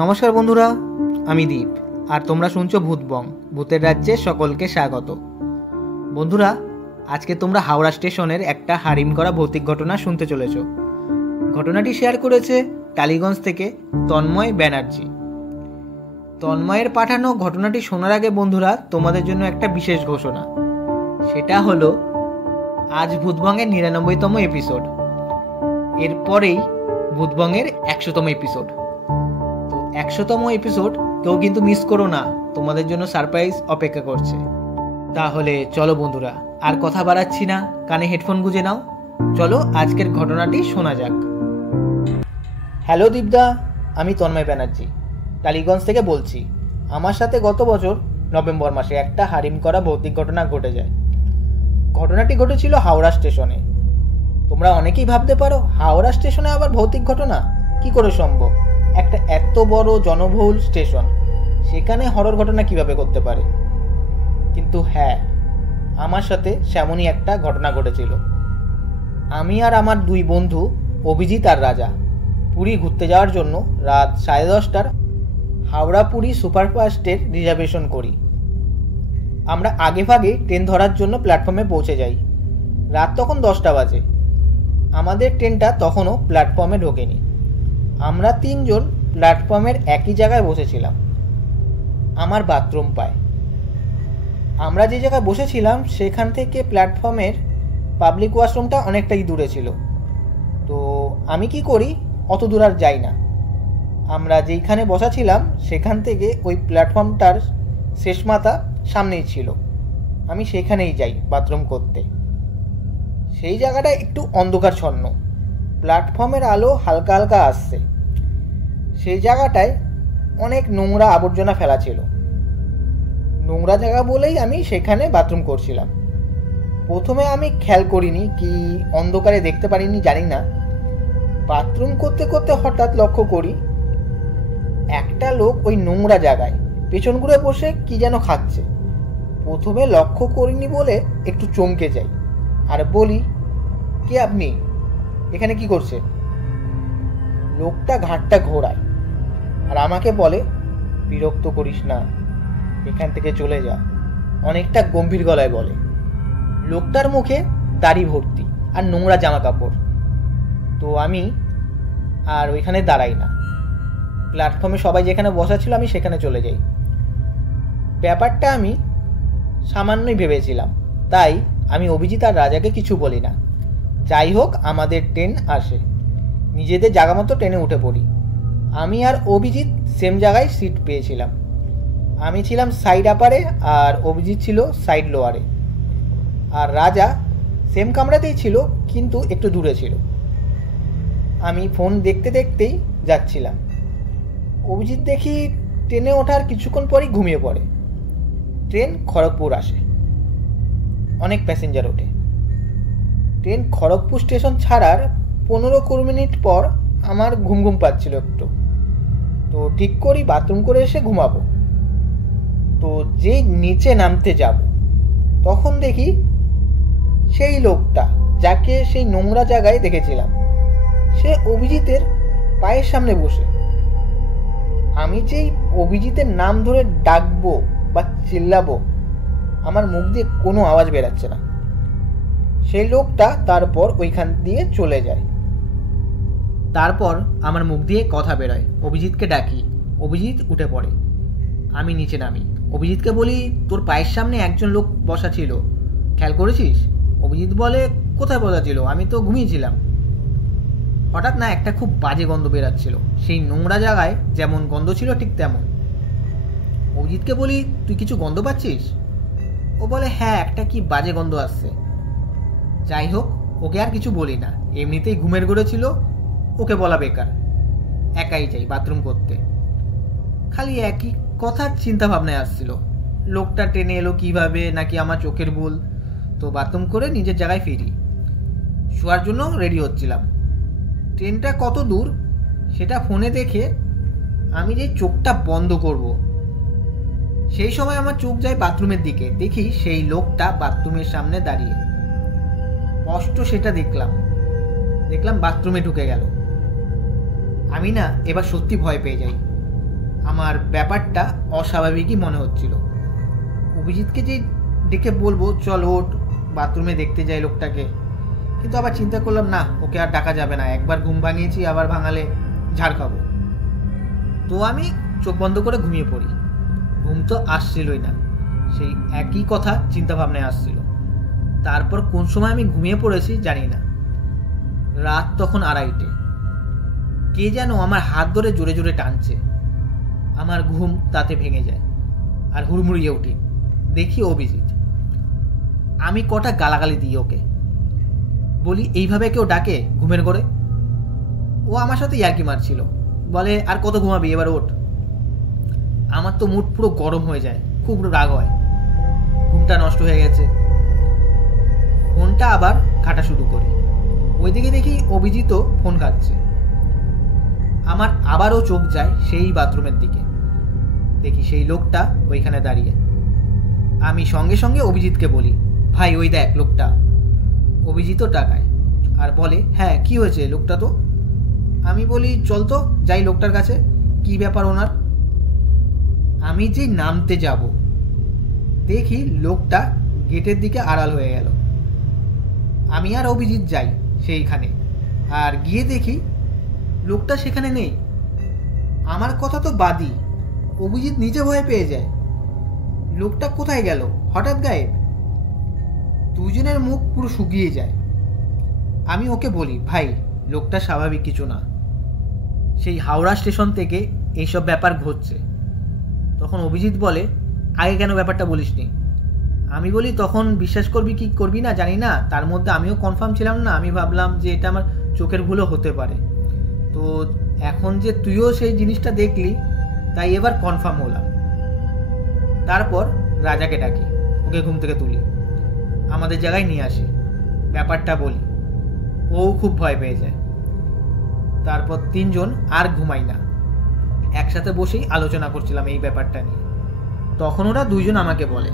নমস্কার বন্ধুরা, আমি দীপ আর তোমরা শুনছো ভূতবং, ভূতের রাজ্যে সকলকে স্বাগত। বন্ধুরা, আজকে তোমরা হাওড়া স্টেশনের একটা হারিম করা ভৌতিক ঘটনা শুনতে চলেছ। ঘটনাটি শেয়ার করেছে টালিগঞ্জ থেকে তন্ময় ব্যানার্জি। তন্ময়ের পাঠানো ঘটনাটি শোনার আগে বন্ধুরা, তোমাদের জন্য একটা বিশেষ ঘোষণা। সেটা হলো আজ ভূতবংয়ের ৯৯তম এপিসোড। এরপরেই ভূতবংয়ের ১০০তম এপিসোড। ১০০তম এপিসোড কেউ কিন্তু মিস করো না, তোমাদের জন্য সারপ্রাইজ অপেক্ষা করছে। তাহলে চলো বন্ধুরা, আর কথা বাড়াচ্ছি না, কানে হেডফোন গুঁজে নাও। চলো আজকের ঘটনাটি শোনা যাক। হ্যালো দীপদা, আমি তন্ময় ব্যানার্জি টালিগঞ্জ থেকে বলছি। আমার সাথে গত বছর নভেম্বর মাসে একটা হারিম করা ভৌতিক ঘটনা ঘটে যায়। ঘটনাটি ঘটেছিল হাওড়া স্টেশনে। তোমরা অনেকেই ভাবতে পারো, হাওড়া স্টেশনে আবার ভৌতিক ঘটনা কি করে সম্ভব? একটা এত বড় জনবহুল স্টেশন, সেখানে হরর ঘটনা কিভাবে করতে পারে? কিন্তু হ্যাঁ, আমার সাথে সেমনই একটা ঘটনা ঘটেছিল। আমি আর আমার দুই বন্ধু অভিজিৎ আর রাজা পুরী ঘুরতে যাওয়ার জন্য রাত 10:30টার হাওড়া পুরী সুপারফাস্টের রিজার্ভেশন করি। আমরা আগে ভাগে ট্রেন ধরার জন্য প্ল্যাটফর্মে পৌঁছে যাই। রাত তখন 10টা বাজে। আমাদের ট্রেনটা তখনও প্ল্যাটফর্মে ঢোকেনি। আমরা তিনজন প্ল্যাটফর্মের একই জায়গায় বসেছিলাম। আমার বাথরুম পায়। আমরা যে জায়গায় বসেছিলাম সেখান থেকে প্ল্যাটফর্মের পাবলিক ওয়াশরুমটা অনেকটাই দূরে ছিল। তো আমি কি করি, অত দূর আর যাই না। আমরা যেইখানে বসা ছিলাম সেখান থেকে ওই প্ল্যাটফর্মটার শেষ মাথা সামনেই ছিল। আমি সেখানেই যাই বাথরুম করতে। সেই জায়গাটা একটু অন্ধকারচ্ছন্ন, প্ল্যাটফর্মের আলো হালকা হালকা আসছে। সেই জায়গাটায় অনেক নোংরা আবর্জনা ফেলা ছিল। নোংরা জায়গা বলেই আমি সেখানে বাথরুম করছিলাম। প্রথমে আমি খেয়াল করিনি, কি অন্ধকারে দেখতে পারিনি জানি না। বাথরুম করতে করতে হঠাৎ লক্ষ্য করি একটা লোক ওই নোংরা জায়গায় পেছন ঘুরে বসে কি যেন খাচ্ছে। প্রথমে লক্ষ্য করিনি বলে একটু চমকে যাই আর বলি, কে আপনি, এখানে কি করছে? লোকটা ঘাটটা ঘোরায় আর আমাকে বলে, বিরক্ত করিস না, এখান থেকে চলে যা। অনেকটা গম্ভীর গলায় বলে। লোকটার মুখে দাড়ি ভর্তি আর নোংরা জামা কাপড়। তো আমি আর ওইখানে দাঁড়াই না। প্ল্যাটফর্মে সবাই যেখানে বসা ছিল আমি সেখানে চলে যাই। ব্যাপারটা আমি সামান্যই ভেবেছিলাম, তাই আমি অভিজিৎ আর রাজাকে কিছু বলি না। যাই হোক, আমাদের ট্রেন আসে, নিজেদের জায়গা মতো ট্রেনে উঠে পড়ি। আমি আর অভিজিৎ সেম জায়গায় সিট পেয়েছিলাম। আমি ছিলাম সাইড আপারে আর অভিজিৎ ছিল সাইড লোয়ারে। আর রাজা সেম কামরাতেই ছিল, কিন্তু একটু দূরে ছিল। আমি ফোন দেখতে দেখতেই যাচ্ছিলাম। অভিজিৎ দেখি ট্রেনে ওঠার কিছুক্ষণ পরই ঘুমিয়ে পড়ে। ট্রেন খড়গপুর আসে, অনেক প্যাসেঞ্জার ওঠে। ট্রেন খড়গপুর স্টেশন ছাড়ার 15-20 মিনিট পর আমার ঘুম ঘুম পাচ্ছিল একটু। তো ঠিক করি বাথরুম করে এসে ঘুমাবো। তো যেই নিচে নামতে যাব, তখন দেখি সেই লোকটা যাকে সেই নোংরা জায়গায় দেখেছিলাম, সে অভিজিতের পায়ের সামনে বসে। আমি যেই অভিজিতের নাম ধরে ডাকবো বা চিল্লাবো, আমার মুখ দিয়ে কোনো আওয়াজ বেরাচ্ছে না। সেই লোকটা তারপর ওইখান দিয়ে চলে যায়। তারপর আমার মুখ দিয়ে কথা বেরোয়, অভিজিৎকে ডাকি। অভিজিৎ উঠে পড়ে। আমি নিচে নামি। অভিজিৎকে বলি, তোর পায়ের সামনে একজন লোক বসা ছিল, খেয়াল করেছিস? অভিজিৎ বলে, কোথায় বসা ছিল? আমি তো ঘুমিয়েছিলাম। হঠাৎ না একটা খুব বাজে গন্ধ বেরাচ্ছিল, সেই নোংরা জায়গায় যেমন গন্ধ ছিল ঠিক তেমন। অভিজিৎকে বলি, তুই কিছু গন্ধ পাচ্ছিস? ও বলে, হ্যাঁ, একটা কি বাজে গন্ধ আসছে। যাই হোক, ওকে আর কিছু বলি না, এমনিতেই ঘুমের ঘোরে ছিল, ওকে বলা বেকার। একাই যাই বাথরুম করতে। খালি একই কথা চিন্তা ভাবনায় আসছিল, লোকটা ট্রেনে এলো কিভাবে, নাকি আমার চোখের ভুল। তো বাথরুম করে নিজের জায়গায় ফিরি। শোয়ার জন্য রেডি হচ্ছিলাম। ট্রেনটা কত দূর সেটা ফোনে দেখে আমি যে চোখটা বন্ধ করব, সেই সময় আমার চোখ যায় বাথরুমের দিকে। দেখি সেই লোকটা বাথরুমের সামনে দাঁড়িয়ে। স্পষ্ট সেটা দেখলাম বাথরুমে ঢুকে গেল। আমি না এবার সত্যি ভয় পেয়ে যাই। আমার ব্যাপারটা অস্বাভাবিকই মনে হচ্ছিল। অভিজিৎকে যে ডেকে বলবো চল ওঠ বাথরুমে দেখতে যাই লোকটাকে, কিন্তু আবার চিন্তা করলাম না, ওকে আর ডাকা যাবে না, একবার ঘুম ভাঙিয়েছি, আবার ভাঙালে ঝাড় খাবো। তো আমি চোখ বন্ধ করে ঘুমিয়ে পড়ি। ঘুম তো আসছিলই না, সেই একই কথা চিন্তা ভাবনায় আসছিল। তারপর কোন সময় আমি ঘুমিয়ে পড়েছি জানি না। রাত তখন 2:30। কে যেন আমার হাত ধরে জোরে জোরে টানছে। আমার ঘুম তাতে ভেঙে যায় আর হুড়মুড়িয়ে উঠি। দেখি অভিজিৎ। আমি কটা গালাগালি দিই ওকে, বলি এইভাবে কেউ ডাকে ঘুমের ঘরে? ও আমার সাথে ইয়ার্কি মারছিল, বলে আর কত ঘুমাবি, এবার ওঠ। আমার তো মুড পুরো গরম হয়ে যায়, খুব রাগ হয়, ঘুমটা নষ্ট হয়ে গেছে। ফোনটা আবার ঘাটা শুরু করি। ওইদিকে দেখি অভিজিৎও ফোন ঘাটছে। আমার আবারও চোখ যায় সেই বাথরুমের দিকে। দেখি সেই লোকটা ওইখানে দাঁড়িয়ে। আমি সঙ্গে সঙ্গে অভিজিৎকে বলি, ভাই ওই দেখ লোকটা। অভিজিৎও টাকায় আর বলে, হ্যাঁ কি হয়েছে লোকটা তো? আমি বলি চল তো যাই লোকটার কাছে, কি ব্যাপার ওনার। আমি যেই নামতে যাব দেখি লোকটা গেটের দিকে আড়াল হয়ে গেল। আমি আর অভিজিৎ যাই সেইখানে, আর গিয়ে দেখি লোকটা সেখানে নেই। আমার কথা তো বাদই, অভিজিৎ নিজে ভয় পেয়ে যায়। লোকটা কোথায় গেল, হঠাৎ গায়েব। দুজনের মুখ পুরো শুকিয়ে যায়। আমি ওকে বলি, ভাই লোকটা স্বাভাবিক কিছু না, সেই হাওড়া স্টেশন থেকে এইসব ব্যাপার ঘটছে। তখন অভিজিৎ বলে, আগে কেন ব্যাপারটা বলিসনি? আমি বলি, তখন বিশ্বাস করবি কি করবি না জানি না, তার মধ্যে আমিও কনফার্ম ছিলাম না, আমি ভাবলাম যে এটা আমার চোখের ভুলও হতে পারে। তো এখন যে তুইও সেই জিনিসটা দেখলি, তাই এবার কনফার্ম হলাম। তারপর রাজাকে ডাকি, ওকে ঘুম থেকে তুলি, আমাদের জায়গায় নিয়ে আসি, ব্যাপারটা বলি। ও খুব ভয় পেয়ে যায়। তারপর তিনজন আর ঘুমাই না, একসাথে বসেই আলোচনা করছিলাম এই ব্যাপারটা নিয়ে। তখন ওরা দুইজন আমাকে বলে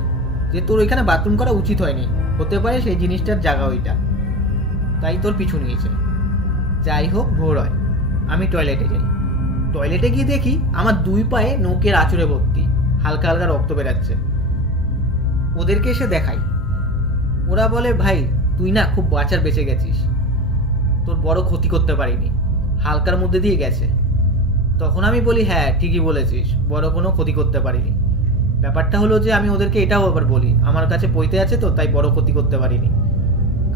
যে তোর ওইখানে বাথরুম করা উচিত হয়নি, হতে পারে সেই জিনিসটার জায়গা ওইটা, তাই তোর পিছু নিয়েছে। যাই হোক, ভোর হয়, আমি টয়লেটে যাই। টয়লেটে গিয়ে দেখি আমার দুই পায়ে নৌকের আঁচড়ে ভর্তি, হালকা হালকা রক্ত বেরাচ্ছে। ওদেরকে এসে দেখাই। ওরা বলে, ভাই তুই না খুব বাঁচার বেঁচে গেছিস, তোর বড় ক্ষতি করতে পারিনি, হালকার মধ্যে দিয়ে গেছে। তখন আমি বলি, হ্যাঁ ঠিকই বলেছিস, বড় কোনো ক্ষতি করতে পারিনি। ব্যাপারটা হলো যে আমি ওদেরকে এটাও আবার বলি, আমার কাছে পইতে আছে তো তাই বড় ক্ষতি করতে পারিনি।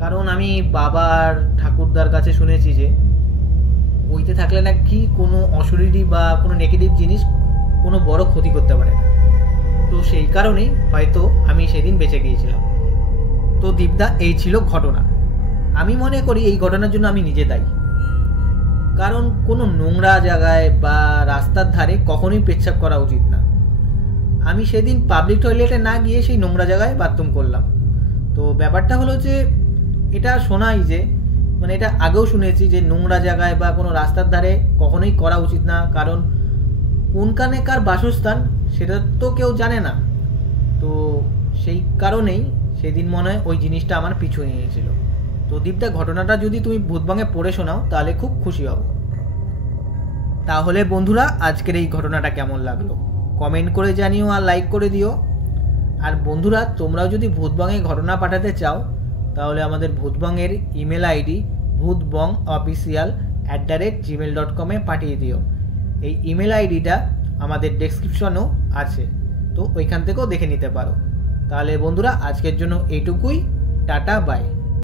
কারণ আমি বাবার ঠাকুরদার কাছে শুনেছি যে পইতে থাকলে নাকি কোনো অশরীরী বা কোনো নেগেটিভ জিনিস কোনো বড় ক্ষতি করতে পারে না। তো সেই কারণেই হয়তো আমি সেদিন বেঁচে গিয়েছিলাম। তো দীপদা, এই ছিল ঘটনা। আমি মনে করি এই ঘটনার জন্য আমি নিজে দায়ী। কারণ কোনো নোংরা জায়গায় বা রাস্তার ধারে কখনোই পেচ্ছাপ করা উচিত না। আমি সেদিন পাবলিক টয়লেটে না গিয়ে সেই নোংরা জায়গায় বাথরুম করলাম। তো ব্যাপারটা হলো যে এটা শোনাই যে মানে এটা আগেও শুনেছি যে নোংরা জায়গায় বা কোনো রাস্তার ধারে কখনোই করা উচিত না, কারণ কোনখানে কার বাসস্থান সেটা তো কেউ জানে না। তো সেই কারণেই সেদিন মনে হয় ওই জিনিসটা আমার পিছু নিয়েছিল। তো দীপদা, ঘটনাটা যদি তুমি ভূতবঙ্গে পড়ে শোনাও তাহলে খুব খুশি হব। তাহলে বন্ধুরা, আজকের এই ঘটনাটা কেমন লাগলো কমেন্ট করে জানিও আর লাইক করে দিও। আর বন্ধুরা, তোমরাও যদি ভূতবঙ্গে ঘটনা পাঠাতে চাও তাহলে আমাদের ভূতবঙ্গের ইমেল আইডি bhutbongofficial@gmail.com পাঠিয়ে দিও। এই ইমেল আইডিটা আমাদের ডেসক্রিপশনেও আছে, তো ওইখান থেকেও দেখে নিতে পারো। তাহলে বন্ধুরা, আজকের জন্য এইটুকুই। Tata, by.